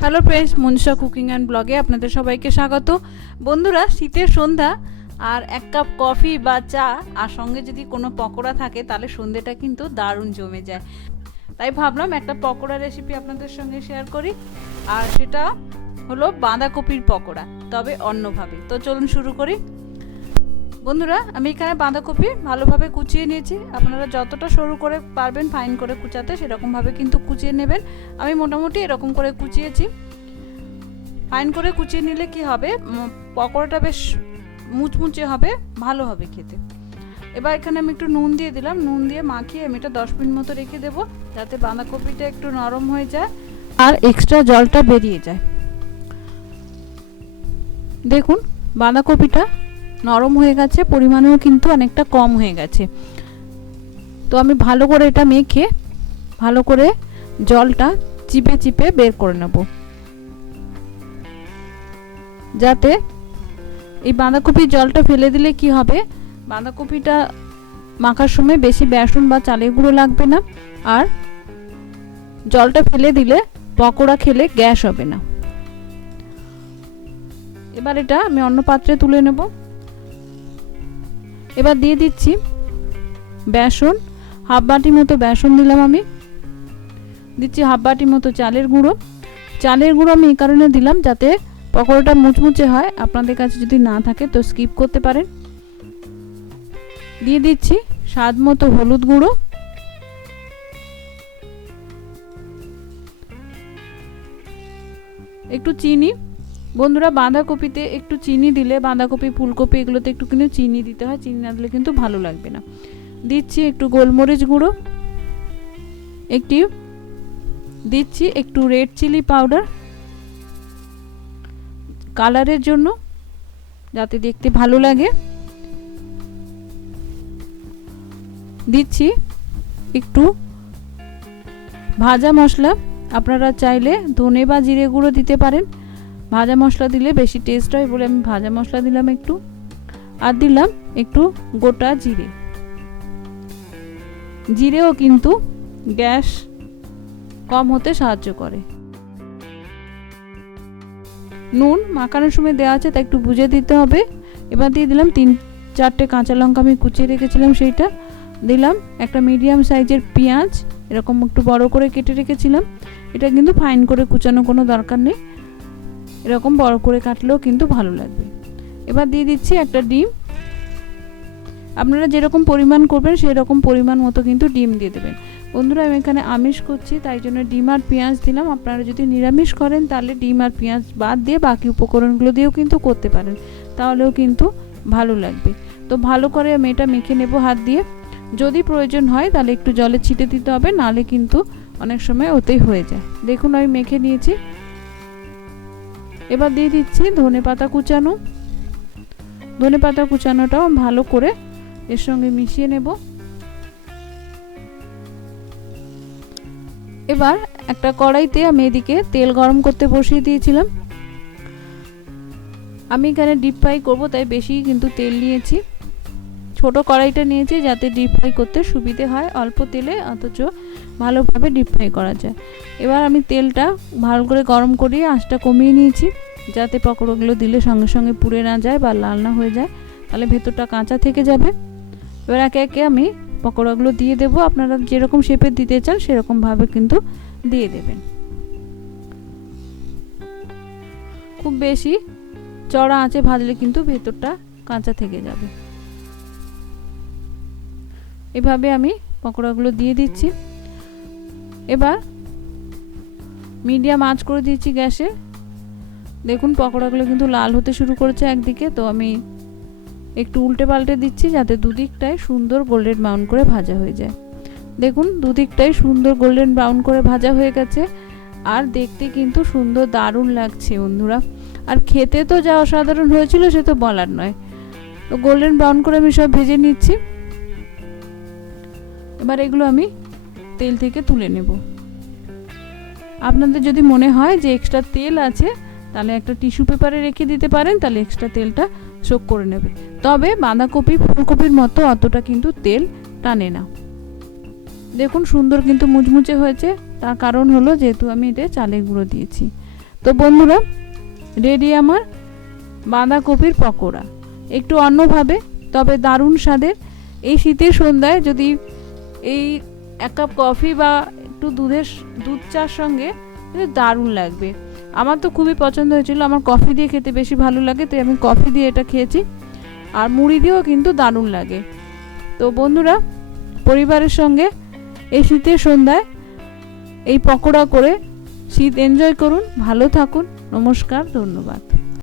Hello friends, Manisha cooking and ব্লগে আপনাদের সবাইকে স্বাগত। বন্ধুরা, শীতের সন্ধ্যা আর এক কাপ কফি বা চা আর সঙ্গে যদি কোনো পকোড়া থাকে তাহলে সন্ধ্যেটা কিন্তু দারুণ জমে যায়। তাই ভাবলাম একটা পকোড়া রেসিপি আপনাদের সঙ্গে শেয়ার করি, আর সেটা হলো বাঁধাকপির পকোড়া, তবে অন্যভাবে। তো চলুন শুরু করি। বন্ধুরা, আমি এখানে বাঁধাকপি ভালোভাবে কুচিয়ে নিয়েছি। আপনারা যতটা সরু করে পারবেন ফাইন করে কুচাতে সেরকমভাবে কিন্তু কুচিয়ে নেবেন। আমি মোটামুটি এরকম করে কুচিয়েছি। ফাইন করে কুচিয়ে নিলে কি হবে, পকোড়াটা বেশ মুচমুচে হবে, ভালো হবে খেতে। এবার এখানে আমি একটু নুন দিয়ে দিলাম। নুন দিয়ে মাখিয়ে আমি এটা 10 মিনিট মতো রেখে দেবো, যাতে বাঁধাকপিটা একটু নরম হয়ে যায় আর এক্সট্রা জলটা বেরিয়ে যায়। দেখুন, বাঁধাকপিটা নরম হয়ে গেছে, পরিমাণেও কিন্তু অনেকটা কম হয়ে গেছে। তো আমি ভালো করে এটা মেখে ভালো করে জলটা চিপে চিপে বের করে নেব, যাতে এই বাঁধাকপির জলটা ফেলে দিলে কি হবে, বাঁধাকপিটা মাখার সময় বেশি বেসন বা চালের গুঁড়ো লাগবে না, আর জলটা ফেলে দিলে পকোড়া খেলে গ্যাস হবে না। এবার এটা আমি অন্য পাত্রে তুলে নেব। এবার দিয়ে দিচ্ছি বেসন, হাফ বাটি মতো বেসন দিলাম। আমি দিচ্ছি হাফ বাটি মতো চালের গুঁড়ো। চালের গুঁড়ো আমি এই কারণে দিলাম যাতে পকোড়াটা মুচমুচে হয়। আপনাদের কাছে যদি না থাকে তো স্কিপ করতে পারেন। দিয়ে দিচ্ছি স্বাদ মতো হলুদ গুঁড়ো, একটু চিনি। বন্ধুরা, বাঁধাকপিতে একটু চিনি দিলে, বাঁধাকপি ফুলকপি এগুলোতে একটু কিন্তু চিনি দিতে হয়, চিনি না দিলে কিন্তু ভালো লাগবে না। দিচ্ছি একটু গোলমরিচ গুঁড়ো, দিচ্ছি একটু রেড চিলি পাউডার কালারের জন্য, যাতে দেখতে ভালো লাগে। দিচ্ছি একটু ভাজা মশলা, আপনারা চাইলে ধনে বা জিরে গুঁড়ো দিতে পারেন। ভাজা মশলা দিলে বেশি টেস্ট হয় বলে আমি ভাজা মশলা দিলাম একটু। আর দিলাম একটু গোটা জিরে। জিরেও কিন্তু গ্যাস কম হতে সাহায্য করে। নুন মাখানোর সময় দেওয়া আছে, তাই একটু বুঝে দিতে হবে। এবার দিয়ে দিলাম 3-4টে কাঁচা লঙ্কা আমি কুচিয়ে রেখেছিলাম, সেইটা দিলাম। একটা মিডিয়াম সাইজের পেঁয়াজ এরকম একটু বড় করে কেটে রেখেছিলাম। এটা কিন্তু ফাইন করে কুচানো কোনো দরকার নেই, এরকম বড় করে কাটলেও কিন্তু ভালো লাগবে। এবার দিয়ে দিচ্ছি একটা ডিম। আপনারা যেরকম পরিমাণ করবেন সেই রকম পরিমাণ মতো কিন্তু ডিম দিয়ে দেবেন। বন্ধুরা, আমি এখানে আমিষ করছি, তাই জন্য ডিম আর পেঁয়াজ দিলাম। আপনারা যদি নিরামিষ করেন তাহলে ডিম আর পেঁয়াজ বাদ দিয়ে বাকি উপকরণগুলো দিয়েও কিন্তু করতে পারেন, তাহলেও কিন্তু ভালো লাগবে। তো ভালো করে আমি এটা মেখে নেব হাত দিয়ে। যদি প্রয়োজন হয় তাহলে একটু জলে ছিটে দিতে হবে, নাহলে কিন্তু অনেক সময় ওতেই হয়ে যায়। দেখুন, আমি মেখে নিয়েছি। এবার দিয়ে দিচ্ছি ধনেপাতা কুচানো। ধনেপাতা কুচানোটাও ভালো করে এর সঙ্গে মিশিয়ে নেব। এবার একটা কড়াইতে আমি এদিকে তেল গরম করতে বসিয়ে দিয়েছিলাম। আমি এখানে ডিপ ফ্রাই করব, তাই বেশি কিন্তু তেল নিয়েছি। ছোট কড়াইটা নিয়েছি যাতে ডিপ ফ্রাই করতে সুবিধে হয়, অল্প তেলে অথচ ভালোভাবে ডিপ ফ্রাই করা যায়। এবার আমি তেলটা ভালো করে গরম করিয়ে আঁচটা কমিয়ে নিয়েছি, যাতে পকোড়াগুলো দিলে সঙ্গে সঙ্গে পুড়ে না যায় বা লাল না হয়ে যায়, তাহলে ভেতরটা কাঁচা থেকে যাবে। এবার একে একে আমি পকোড়াগুলো দিয়ে দেব। আপনারা যেরকম শেপের দিতে চান সেরকমভাবে কিন্তু দিয়ে দেবেন। খুব বেশি চড়া আঁচে ভাজলে কিন্তু ভেতরটা কাঁচা থেকে যাবে। এভাবে আমি পকোড়াগুলো দিয়ে দিচ্ছি। এবার মিডিয়াম আঁচ করে দিচ্ছি গ্যাসে। দেখুন, পকোড়াগুলো কিন্তু লাল হতে শুরু করেছে একদিকে, তো আমি একটু উল্টে পাল্টে দিচ্ছি যাতে দুদিকটাই সুন্দর গোল্ডেন ব্রাউন করে ভাজা হয়ে যায়। দেখুন, দুদিকটাই সুন্দর গোল্ডেন ব্রাউন করে ভাজা হয়ে গেছে, আর দেখতে কিন্তু সুন্দর দারুণ লাগছে বন্ধুরা। আর খেতে তো যা অসাধারণ হয়েছিল সে তো বলার নয়। তো গোল্ডেন ব্রাউন করে আমি সব ভেজে নিচ্ছি। এবার এগুলো আমি তেল থেকে তুলে নেব। আপনাদের যদি মনে হয় যে এক্সট্রা তেল আছে তাহলে একটা টিস্যু পেপারে রেখে দিতে পারেন, তাহলে এক্সট্রা তেলটা শোক করে নেবে। তবে বাঁধাকপি ফুলকপির মতো অতটা কিন্তু তেল টানে না। দেখুন, সুন্দর কিন্তু মুচমুচে হয়েছে, তার কারণ হলো যেহেতু আমি এতে চালের গুঁড়ো দিয়েছি। তো বন্ধুরা, রেডি আমার বাঁধাকপির পকোড়া, একটু অন্যভাবে তবে দারুণ স্বাদের। এই শীতের সন্ধ্যায় যদি এই 1 কাপ কফি বা একটু দুধ চার সঙ্গে দারুণ লাগবে। আমার তো খুবই পছন্দ হয়েছিল, আমার কফি দিয়ে খেতে বেশি ভালো লাগে, তাই আমি কফি দিয়ে এটা খেয়েছি। আর মুড়ি দিয়েও কিন্তু দারুণ লাগে। তো বন্ধুরা, পরিবারের সঙ্গে এই শীতের সন্ধ্যায় এই পকোড়া করে শীত এনজয় করুন, ভালো থাকুন। নমস্কার, ধন্যবাদ।